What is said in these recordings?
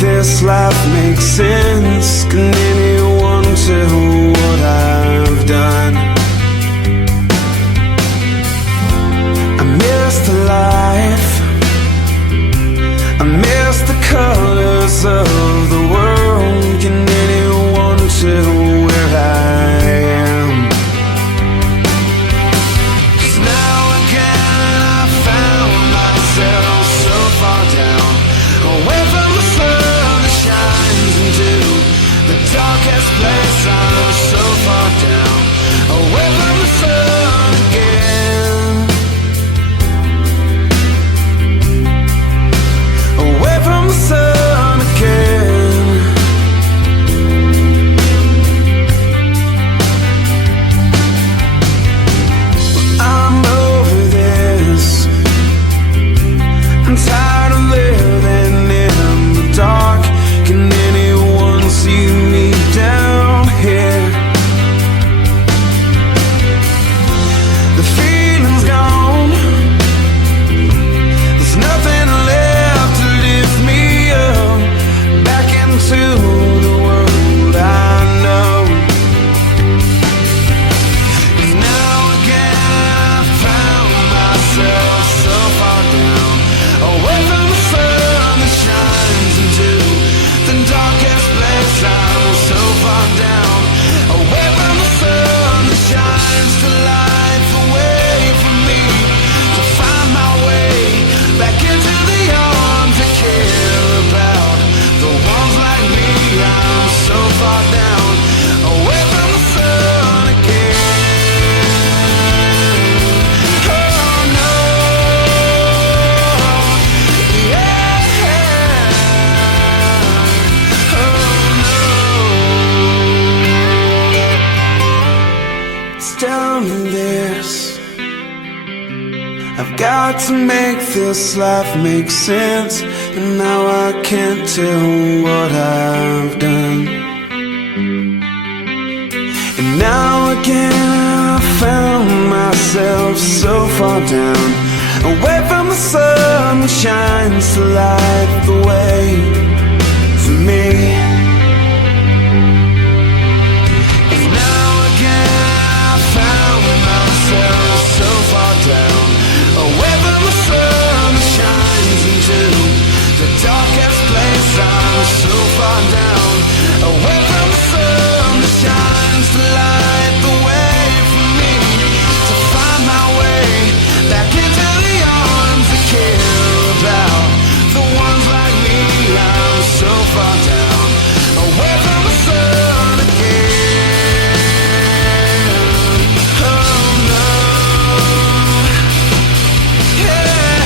This life makes sense. Can anyone tell what I've done? I miss the life, I miss the colors of the world. Can anyone tell where I am? 'Cause now again I found myself so far down, away from the sun that shines into the darkest place. I'm so far down, away from the sun again, away from the sun again. I'm over this, I'm tired of living in the dark. Can anyone see me down here? The feeling's gone, there's nothing left to lift me up back into the world I know. 'Cause now again I found myself so far down, away from the sun that shines into the darkest place. I'm so far down, away from the sun that shines to light the way for me to find my way back into the arms that care about the ones like me. I'm so far down, away from the sun again. Oh no, yeah, oh no. It's down to this, I've got to make this life make sense, and now I can't tell what I've done. And now again I found myself so far down, away from the sun that shines to light the way for me. 'Cause now again I found myself so far down, away from the sun that shines into the darkest place. I'm so far down, away from the sun that shines to light the way for me to find my way back into the arms that care about the ones like me. I'm so far down, away from the sun again. Oh no, yeah,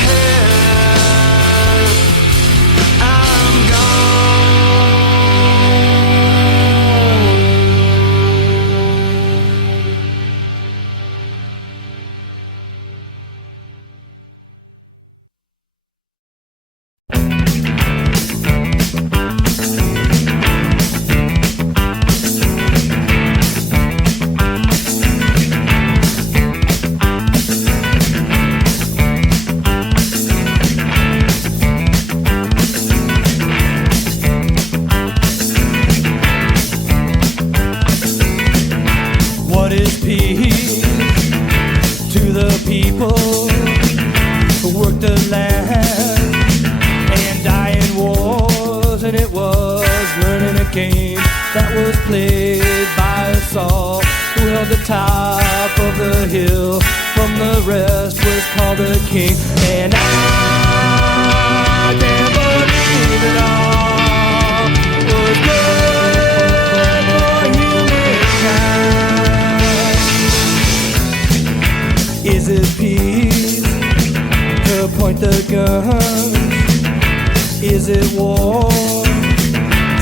I'm What is peace to the people who work the land and die in wars? And it was learning a game that was played by us all, who held the top of the hill from the rest was called a king. And I can't believe it all was good for humankind. Is it peace to point the guns? Is it war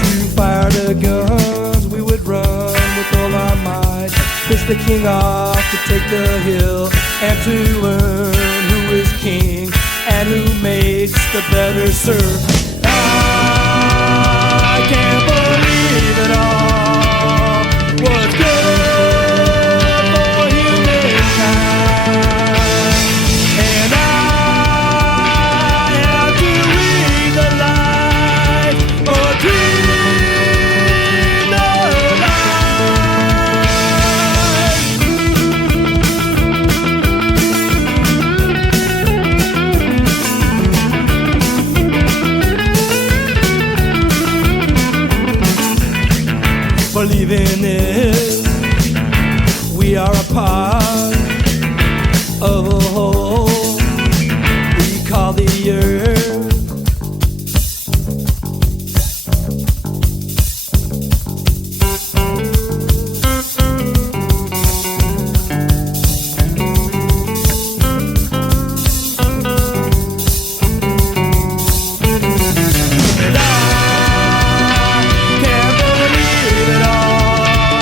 to fire the guns? We would run with all our might, push the king off to take the hill, and to learn who is king and who makes the better served. I can't believe it all was good for humankind, and I have to read the light or dream the believing it, we are a part of a whole we call the earth. And I can't believe it all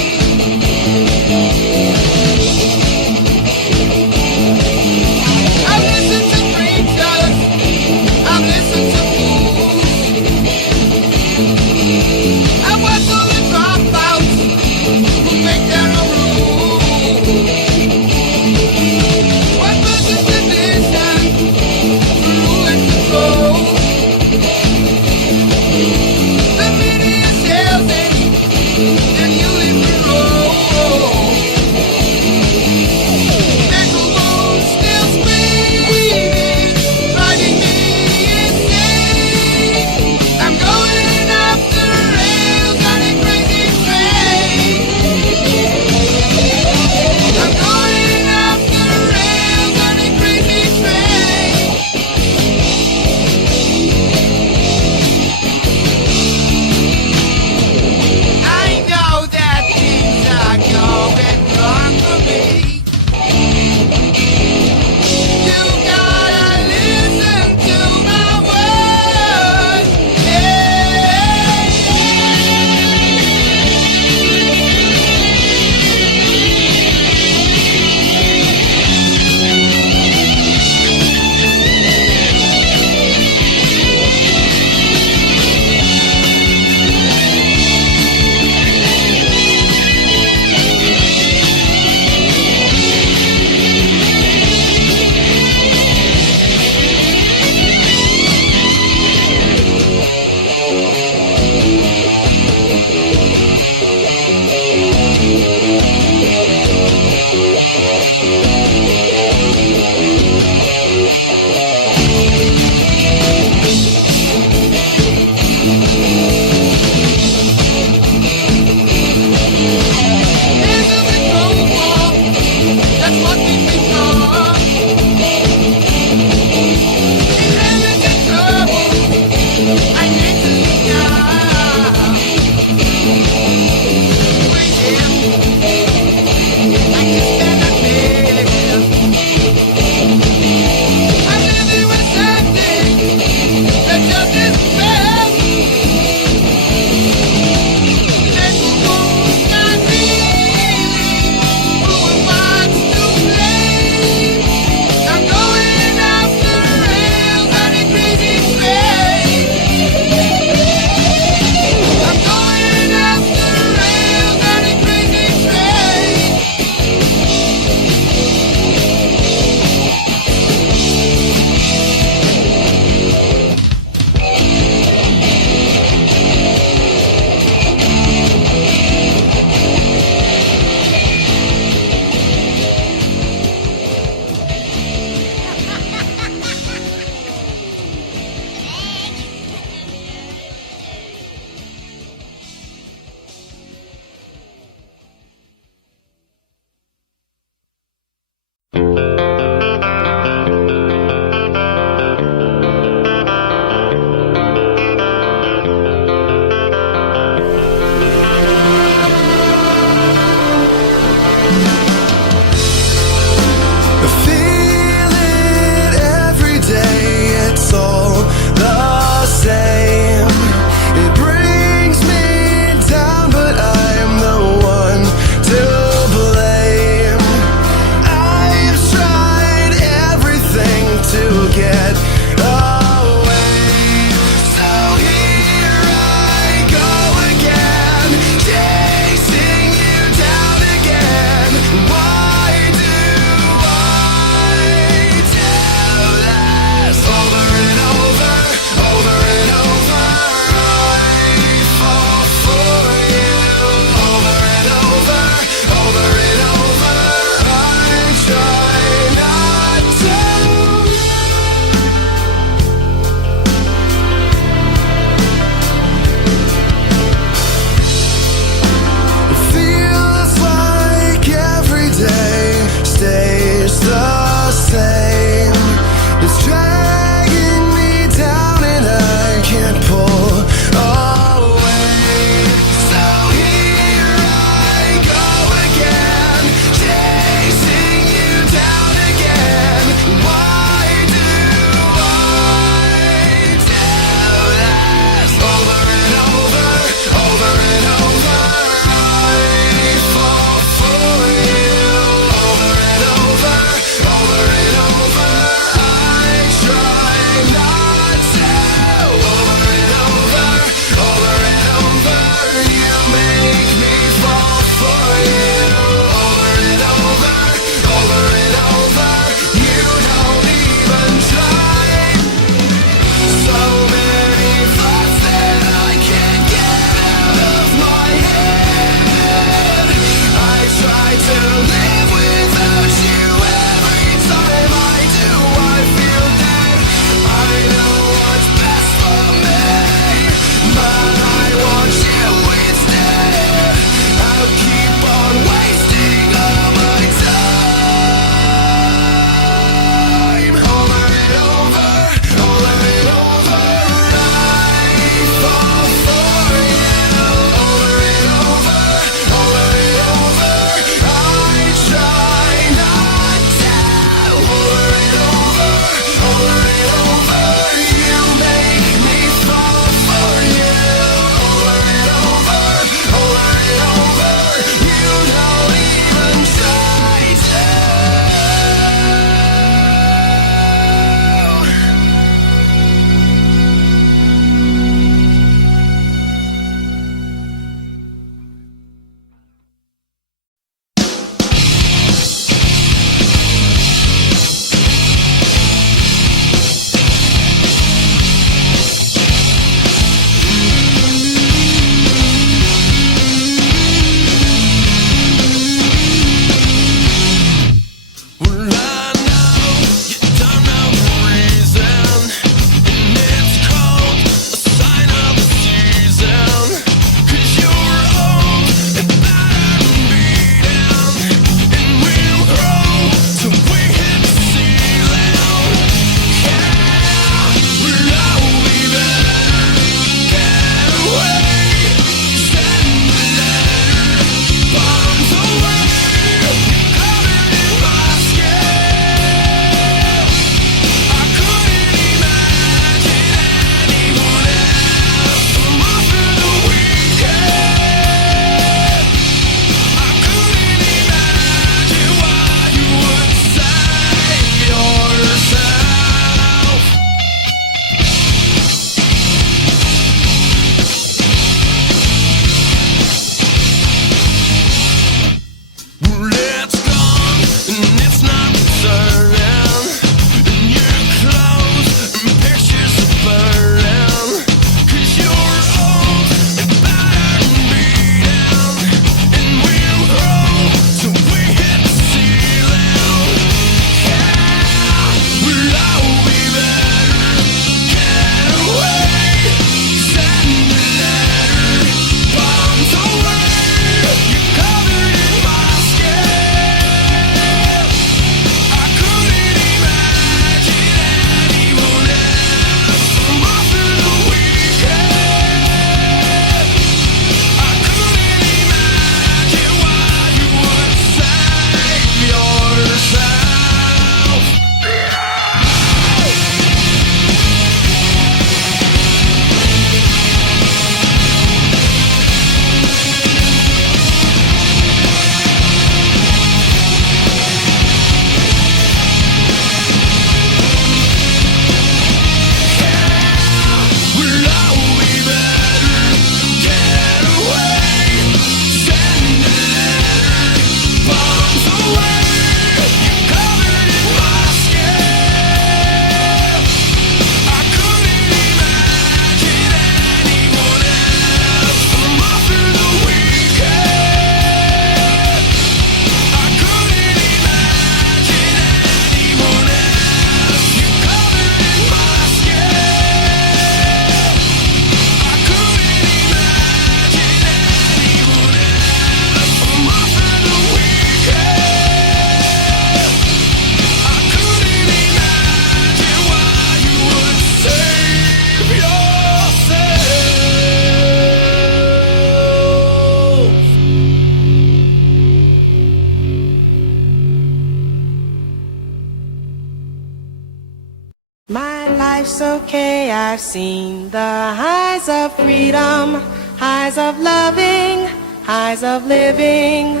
life's okay. I've seen the highs of freedom, highs of loving, highs of living.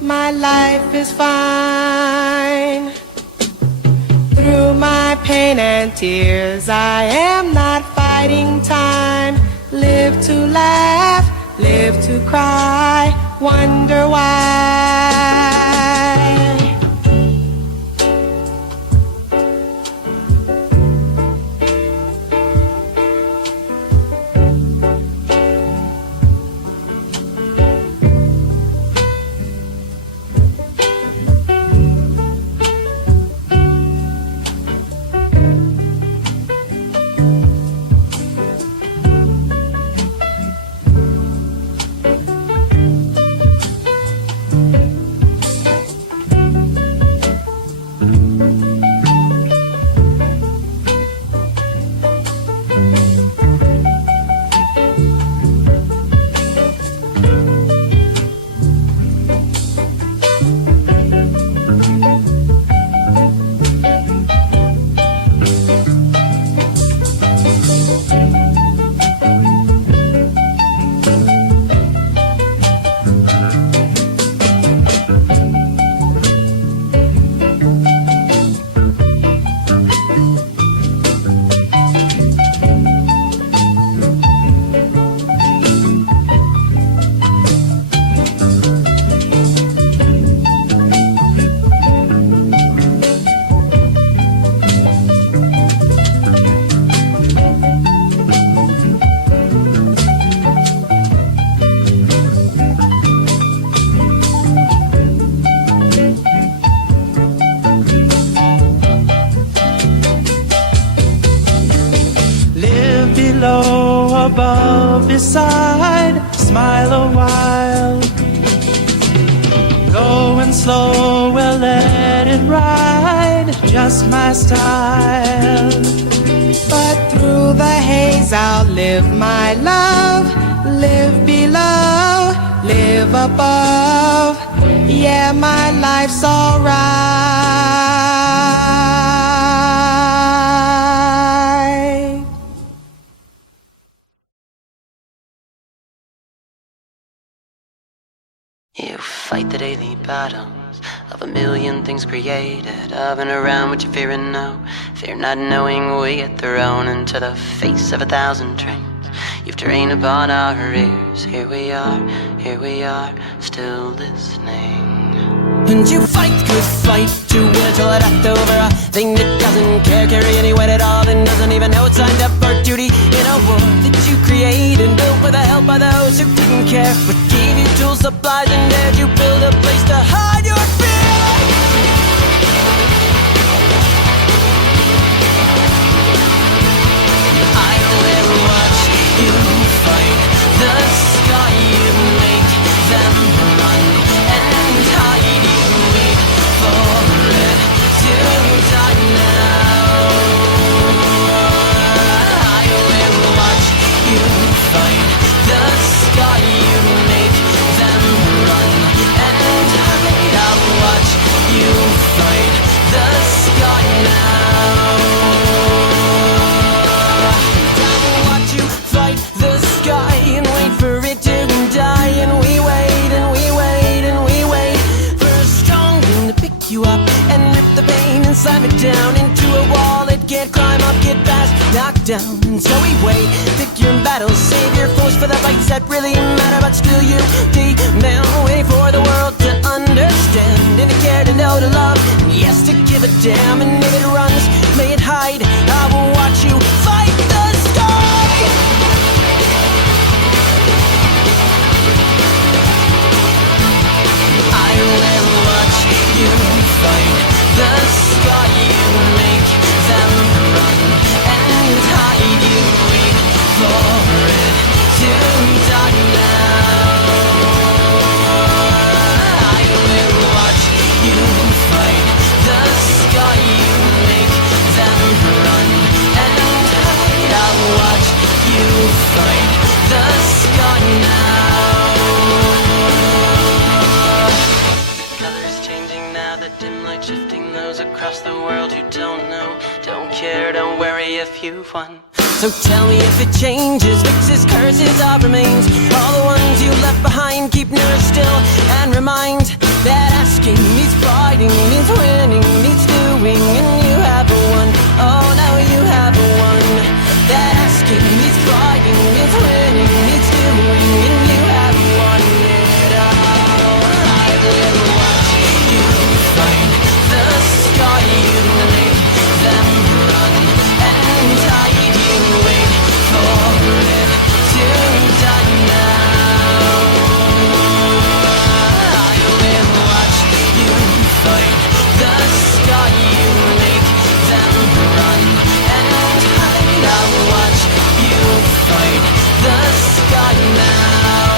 My life is fine. Through my pain and tears, I am not fighting time. Live to laugh, live to cry, wonder why. Below, above, beside, smile a while. Going slow, well let it ride, just my style. But through the haze I'll live my love. Live below, live above. Yeah, my life's alright. You fight the daily battles of a million things created of and around what you fear and know. Fear not knowing we get thrown into the face of 1,000 trains. You've trained upon our ears. Here we are, still listening. And you fight, good fight, to win till the death over a thing that doesn't care, carry any weight at all, and doesn't even know it's signed up for duty in a war that you created and built with the help of those who didn't care, but gave you tools, supplies, and dared you build a place to hide your fear. I will watch you fight the sky, you make them run and hide, you wait for it to die now. I will watch you fight the sky, you make them run and hide. I'll watch you fight the sky now. I'll watch you fight the sky and wait for it to die. And we wait and we wait and we wait for a strong wind to pick you up and rip the pain and slam it down into a wall it can't climb up, get past, knock down. And so we wait, pick your battles, save your force for the fights that really matter. But still you demand, wait for the world to understand, and to care, to know, to love, and yes, to give a damn. And if it runs, may it hide. I will watch you fight the sky. I will watch you fight the sky, you make them run and hide, you wait for it to die now. I will watch you fight the sky, you make if you've won. So tell me if it changes, fixes, curses, or remains. All the ones you left behind, keep nourished still and remind that asking needs fighting, needs winning, needs doing, and you have won. Oh, now you have won. That asking needs fighting, needs winning, needs doing, and you have won it all. I will watch you find the sky, you make them run, and tide you wait for it to die now. I will watch you fight the sky, you make them run, and I'll watch you fight the sky now.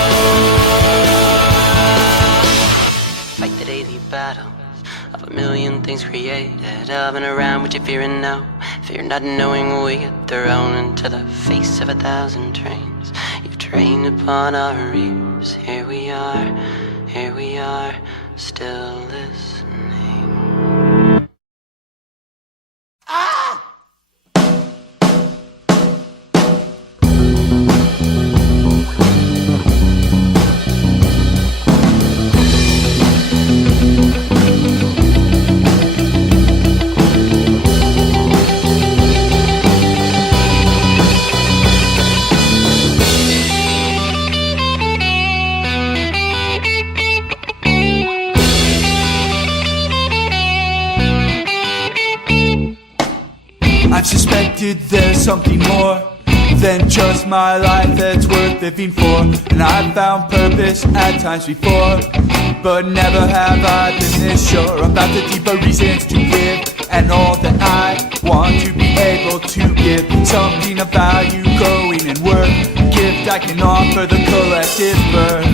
Fight the daily battles of a million things created of and around which you fear and know. Fear not knowing we get thrown into the face of 1,000 trains. You've trained upon our ears. Here we are, still listening. I've suspected there's something more than just my life that's worth living for. And I've found purpose at times before, but never have I been this sure about the deeper reasons to live, and all that I want to be able to give. Something of value, growing and worth, gift I can offer the collective birth.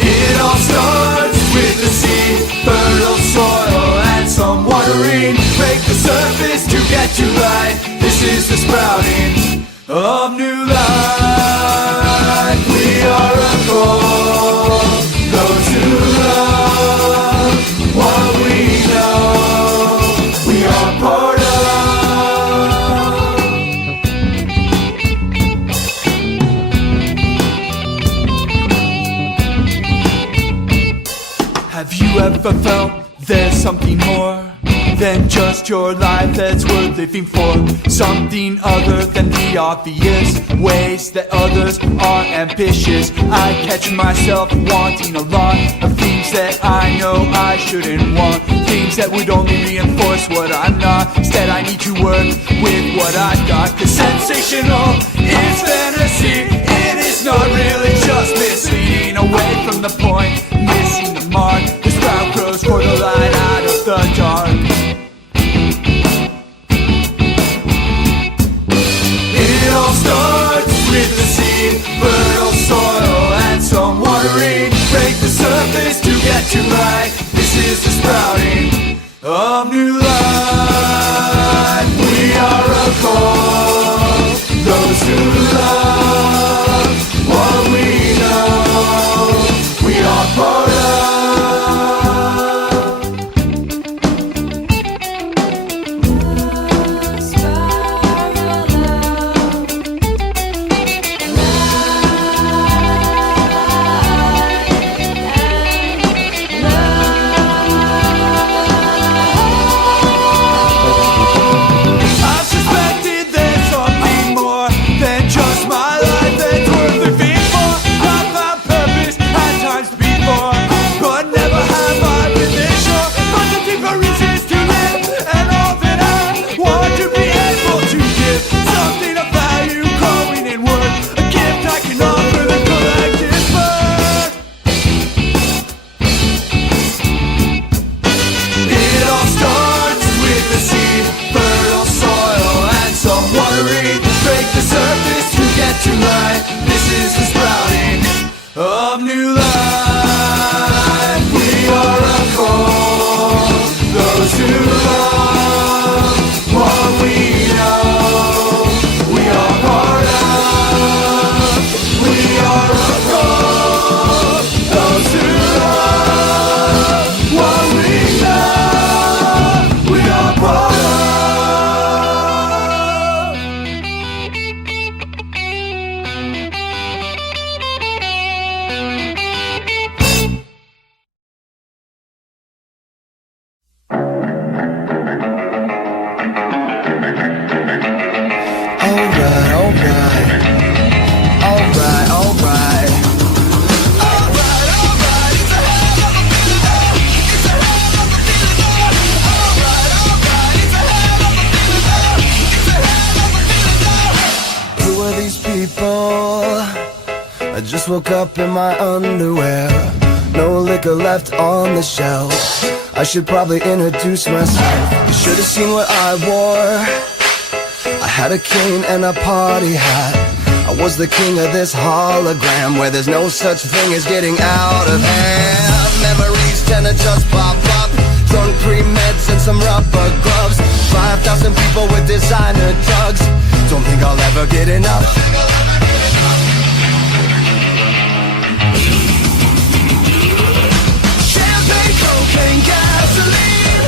It all starts with the seed, fertile soil and some watering. Break the surface to get to light. This is the sprouting of new life. We are a call, those who love what we know we are part of. Have you ever felt there's something more than just your life that's worth living for? Something other than the obvious ways that others are ambitious. I catch myself wanting a lot of things that I know I shouldn't want, things that would only reinforce what I'm not. Instead I need to work with what I've got, 'cause sensational is fantasy. It is not really just misleading away from the point, missing the mark. The sprout grows for the light out of the dark. It all starts with the seed, fertile soil and some watering. Break the surface to get to light. This is the sprouting of new life. We are a call, those who love what we know we are part of. people. I just woke up in my underwear. No liquor left on the shelf. I should probably introduce myself. You should have seen what I wore. I had a cane and a party hat. I was the king of this hologram, where there's no such thing as getting out of hand. Memories tend to just pop up. Drunk pre-meds and some rubber gloves. 5,000 people with designer drugs. Don't think I'll ever get enough. Champagne, cocaine, gasoline,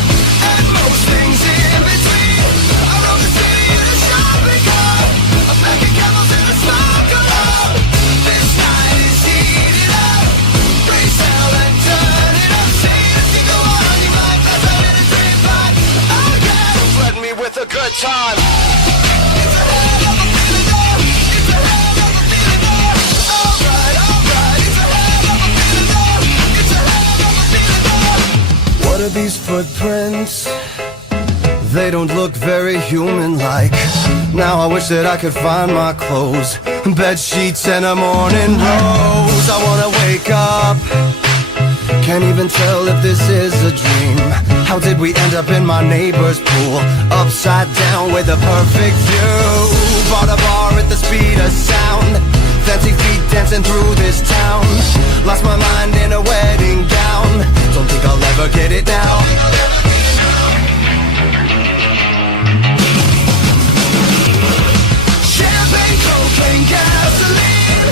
and most things in between. I rode the city in a shopping cart. A pack of camels and a smoke alarm. This night is heated up. Raise hell and turn it up. Say if you go on, you might pass out in a dream pipe. Oh yeah, threaten me with a good time. It's a hell of a feeling though. It's a hell of a feeling though. Alright, alright. It's a hell of a feeling though. It's a hell of a feeling though. What are these footprints? They don't look very human-like. Now I wish that I could find my clothes, bed sheets and a morning rose. I wanna wake up. Can't even tell if this is a dream. How did we end up in my neighbor's pool? Upside down with a perfect view. Bought a bar at the speed of sound. Fancy feet dancing through this town. Lost my mind in a wedding gown. Don't think I'll ever get it now. Champagne, cocaine, gasoline,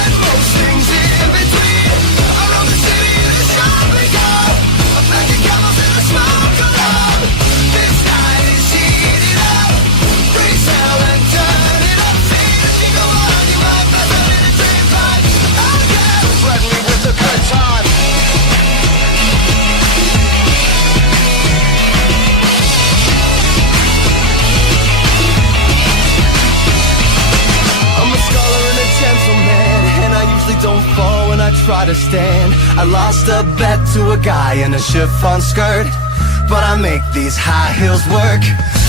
and most things in between. I rode the city in a shopping cart. A pack of camels and a smoke alarm. This night is heated up. Raise hell and turn it up. See if you go on, you might pass out in a dream pipe. Oh yeah, threaten me with a good time. I'm a scholar and a gentleman, and I usually don't fall when I try to stand. I lost a bet to a guy in a chiffon skirt, but I make these high heels work.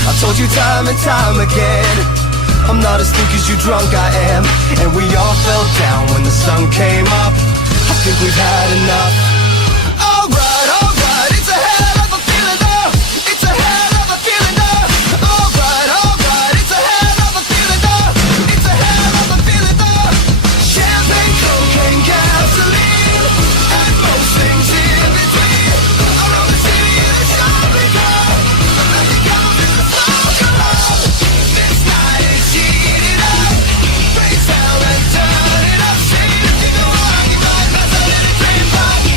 I told you time and time again, I'm not as thick as you drunk I am. And we all fell down when the sun came up. I think we've had enough. Alright, alright, it's a hell of a feeling though. It's a hell of a feeling though. Alright, alright, it's a hell of a feeling though. It's a hell of a feeling though. Champagne, cocaine, gasoline, and most things in between. I rode the city in a shopping cart. A pack of camels and a smoke alarm. This night is heated up. Raise hell and turn it up. See if you go on, you might pass out in a dream pipe.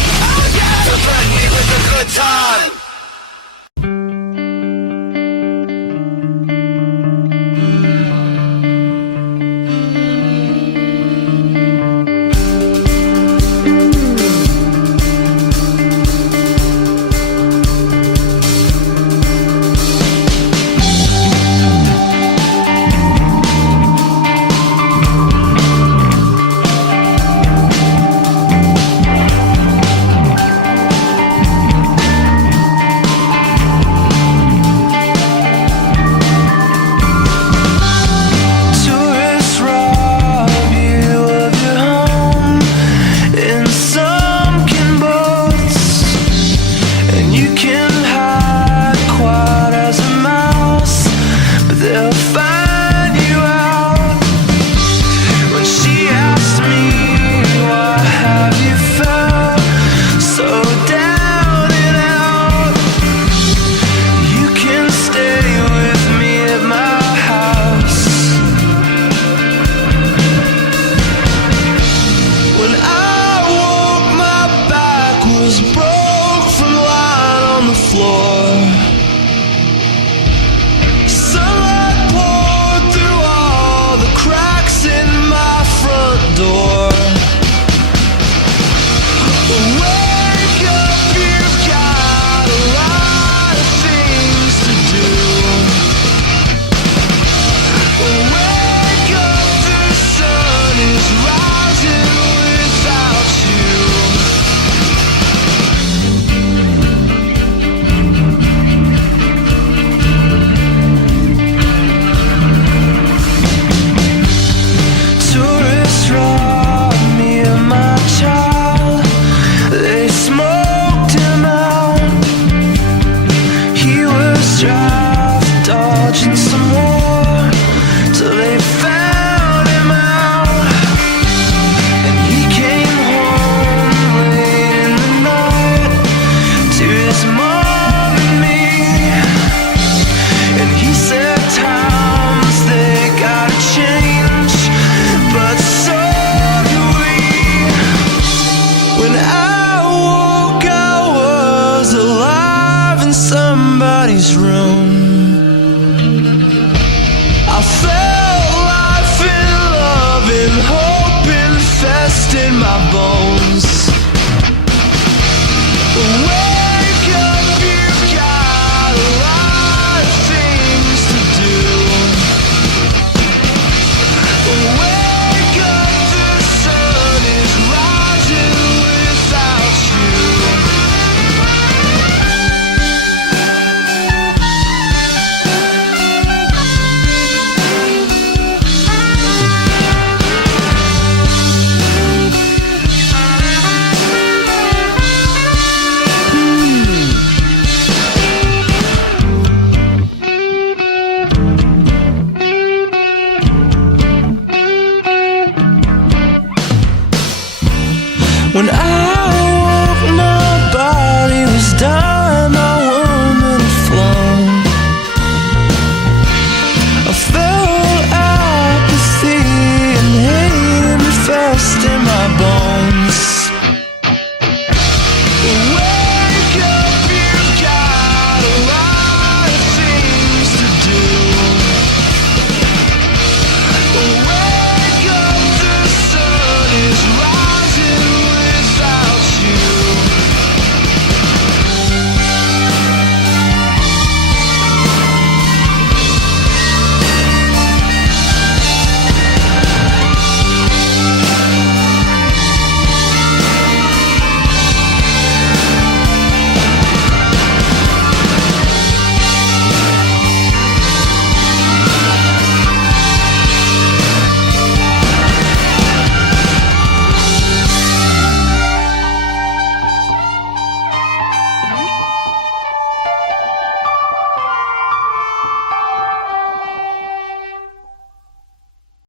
when I